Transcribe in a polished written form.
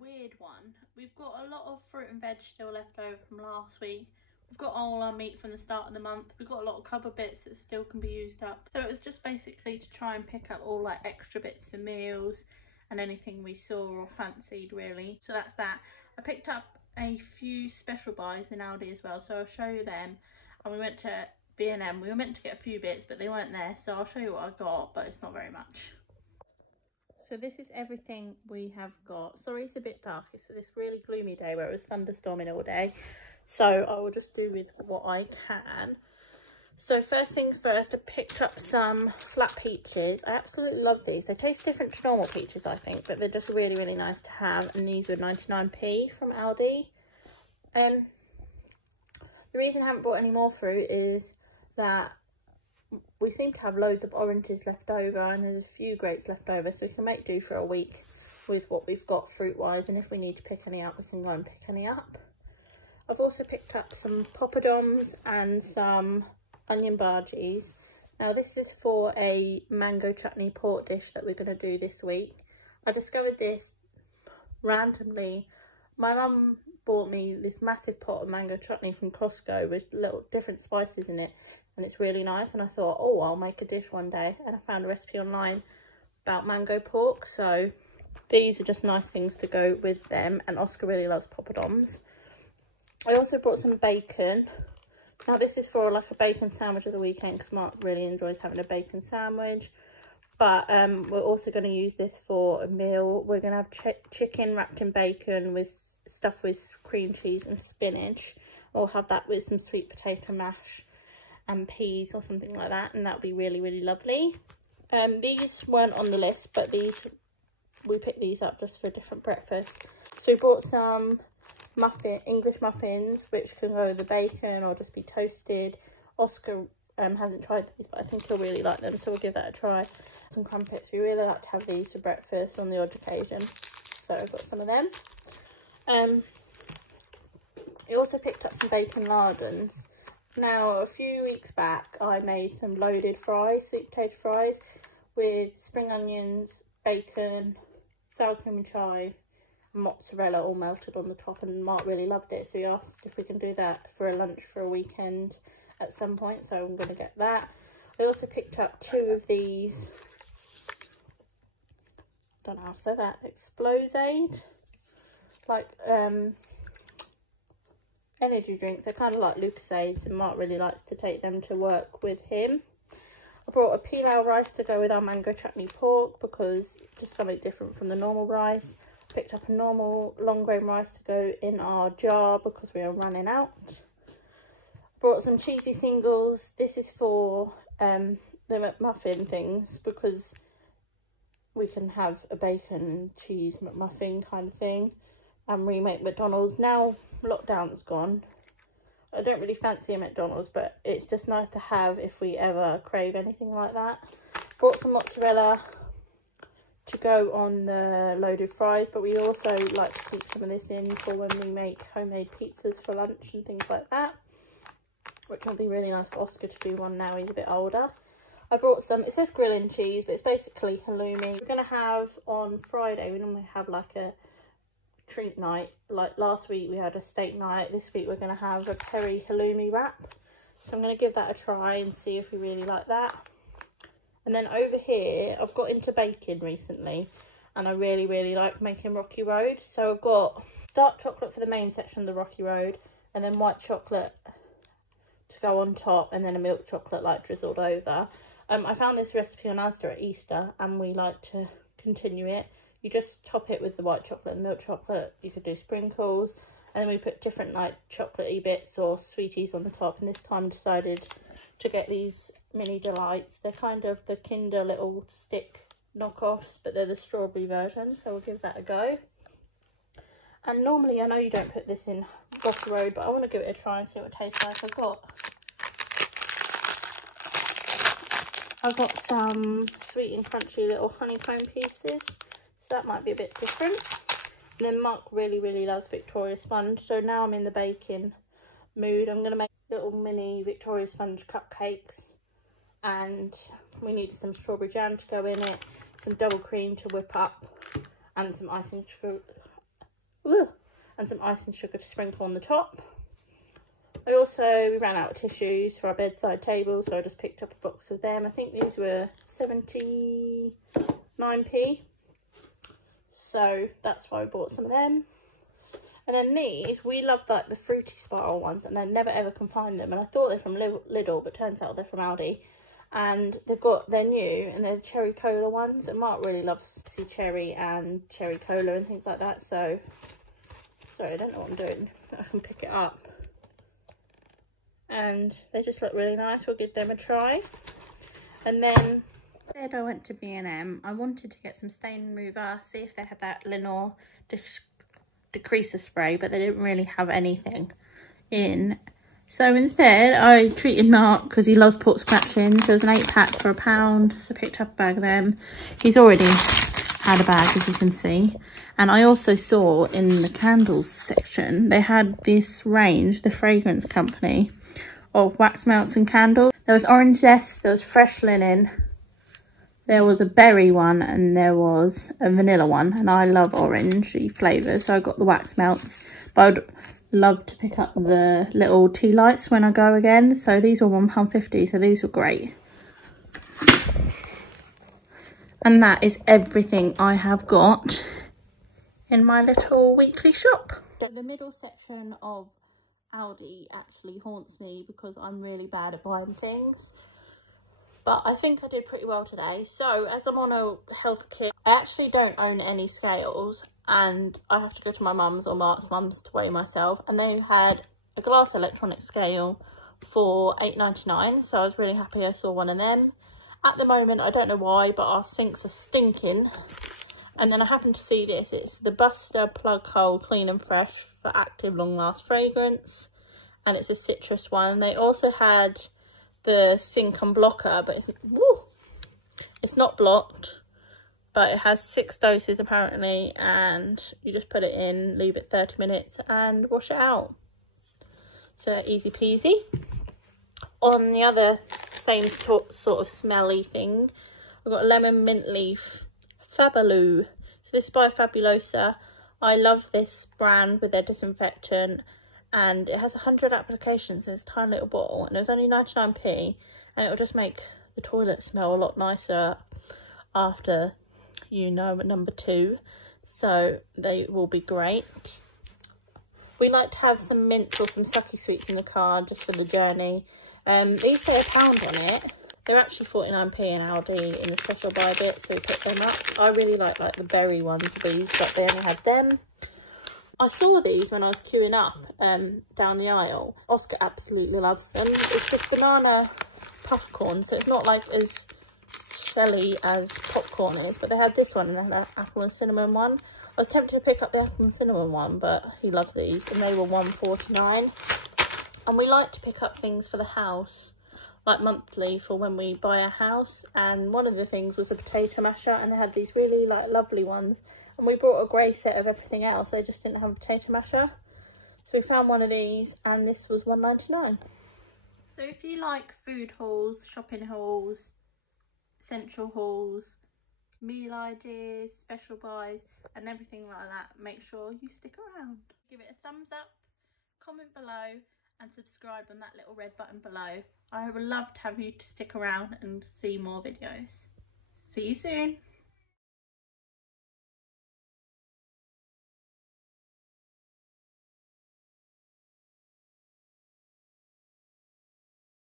weird one. We've got a lot of fruit and veg still left over from last week. We've got all our meat from the start of the month. We've got a lot of cupboard bits that still can be used up. So it was just basically to try and pick up all like extra bits for meals and anything we saw or fancied really. So that's that. I picked up a few special buys in Aldi as well, so I'll show you them. And we went to B&M. We were meant to get a few bits, but they weren't there, so I'll show you what I got, but it's not very much. So this is everything we have got. Sorry it's a bit dark, it's this really gloomy day where it was thunderstorming all day, so I will just do with what I can. So first things first, I picked up some flat peaches. I absolutely love these. They taste different to normal peaches, I think, but they're just really, really nice to have. And these were 99p from Aldi. The reason I haven't bought any more fruit is that we seem to have loads of oranges left over and there's a few grapes left over, so we can make do for a week with what we've got fruit-wise, and if we need to pick any up, we can go and pick any up. I've also picked up some poppadoms and some onion bhajis. Now this is for a mango chutney pork dish that we're going to do this week. I discovered this randomly. My mum bought me this massive pot of mango chutney from Costco with little different spices in it, and it's really nice, and I thought, oh, I'll make a dish one day, and I found a recipe online about mango pork, so these are just nice things to go with them, and Oscar really loves poppadoms. I also brought some bacon. Now this is for like a bacon sandwich of the weekend because Mark really enjoys having a bacon sandwich. But we're also going to use this for a meal. We're going to have chicken wrapped in bacon with stuffed with cream cheese and spinach. We'll have that with some sweet potato mash and peas or something like that, and that'll be really, really lovely. These weren't on the list, but we picked these up just for a different breakfast. So we brought some English muffins, which can go with the bacon or just be toasted. Oscar hasn't tried these, but I think he'll really like them, so we'll give that a try. Some crumpets. We really like to have these for breakfast on the odd occasion, so I've got some of them. I also picked up some bacon lardons. Now a few weeks back I made some loaded fries, sweet potato fries with spring onions, bacon, sour cream and chive, mozzarella all melted on the top, and Mark really loved it, so he asked if we can do that for a lunch for a weekend at some point, so I'm going to get that. I also picked up 2 of these, don't know how to say that, Explosade, like energy drinks. They're kind of like Lucasades, and Mark really likes to take them to work with him. I brought a pilau rice to go with our mango chutney pork because just something different from the normal rice. Picked up a normal long grain rice to go in our jar because we are running out. Brought some cheesy singles. This is for the McMuffin things because we can have a bacon cheese McMuffin kind of thing and remake McDonald's. Now lockdown's gone, I don't really fancy a McDonald's, but it's just nice to have if we ever crave anything like that. Brought some mozzarella to go on the loaded fries, but we also like to keep some of this in for when we make homemade pizzas for lunch and things like that, which will be really nice for Oscar to do one now he's a bit older. I brought some, it says grilling cheese, but it's basically halloumi. We're going to have on Friday, we normally have like a treat night. Like last week we had a steak night, this week we're going to have a peri halloumi wrap. So I'm going to give that a try and see if we really like that. And then over here, I've got into baking recently and I really like making Rocky Road. So I've got dark chocolate for the main section of the Rocky Road, and then white chocolate to go on top, and then a milk chocolate like drizzled over. I found this recipe on Asda at Easter and we like to continue it. You just top it with the white chocolate and milk chocolate. You could do sprinkles, and then we put different like chocolatey bits or sweeties on the top, and this time decided to get these mini delights. They're kind of the Kinder little stick knockoffs, but they're the strawberry version, so we'll give that a go. And normally I know you don't put this in Rocky Road, but I want to give it a try and see what it tastes like. I've got some sweet and crunchy little honeycomb pieces, so that might be a bit different. And then Mark really loves Victoria Sponge, so now I'm in the baking mood. I'm going to make little mini Victoria Sponge cupcakes, and we needed some strawberry jam to go in it, some double cream to whip up, and some icing sugar. Ooh, and some ice and sugar to sprinkle on the top. We ran out of tissues for our bedside table, so I just picked up a box of them. I think these were 79p. So that's why I bought some of them. And then these, we love like the fruity spiral ones, and I never ever can find them. And I thought they're from Lidl, but turns out they're from Aldi. And they're new, and they're the cherry cola ones. And Mark really loves cherry and cherry cola and things like that. So, sorry, I don't know what I'm doing. I can pick it up. And they just look really nice. We'll give them a try. And then I went to B&M. I wanted to get some stain remover, see if they had that Lenore degreaser spray, but they didn't really have anything in. So instead I treated Mark, because he loves pork scratchings. There was an 8-pack for £1, so I picked up a bag of them. He's already had a bag, as you can see. And I also saw in the candles section they had this range, the fragrance company, of wax melts and candles. There was orange zest, there was fresh linen, there was a berry one, and there was a vanilla one. And I love orangey flavours, so I got the wax melts. But I'd love to pick up the little tea lights when I go again. So these were £1.50, so these were great. And that is everything I have got in my little weekly shop. So the middle section of Aldi actually haunts me because I'm really bad at buying things. But I think I did pretty well today. So as I'm on a health kick, I actually don't own any scales, and I have to go to my mum's or Mark's mum's to weigh myself. And they had a glass electronic scale for £8.99, so I was really happy I saw one of them. At the moment, I don't know why, but our sinks are stinking. And then I happened to see this. It's the Buster Plug Hole Clean and Fresh for Active Long Last Fragrance. And it's a citrus one. They also had the sink unblocker, but it's not blocked. But it has 6 doses apparently. And you just put it in, leave it 30 minutes and wash it out. So easy peasy. On the other same sort of smelly thing, I've got lemon mint leaf Fabbiano. So this is by Fabulosa. I love this brand with their disinfectant, and it has 100 applications in this tiny little bottle, and it was only 99p, and it will just make the toilet smell a lot nicer after, you know, number 2. So they will be great. We like to have some mints or some sucky sweets in the car just for the journey. These say £1 on it. They're actually 49p in Aldi in the special buy bit, so we picked them up. I really like the berry ones of these, but they only had them. I saw these when I was queuing up down the aisle. Oscar absolutely loves them. It's just banana puffcorn, so it's not like as shelly as popcorn is, but they had this one and they had an apple and cinnamon one. I was tempted to pick up the apple and cinnamon one, but he loves these, and they were £1.49. And we like to pick up things for the house, like monthly, for when we buy a house. And one of the things was a potato masher, and they had these really lovely ones. And we brought a grey set of everything else. They just didn't have a potato masher. So we found one of these, and this was £1.99. So if you like food hauls, shopping hauls, essential hauls, meal ideas, special buys, and everything like that, make sure you stick around. Give it a thumbs up, comment below, and subscribe on that little red button below. I would love to have you to stick around and see more videos. See you soon.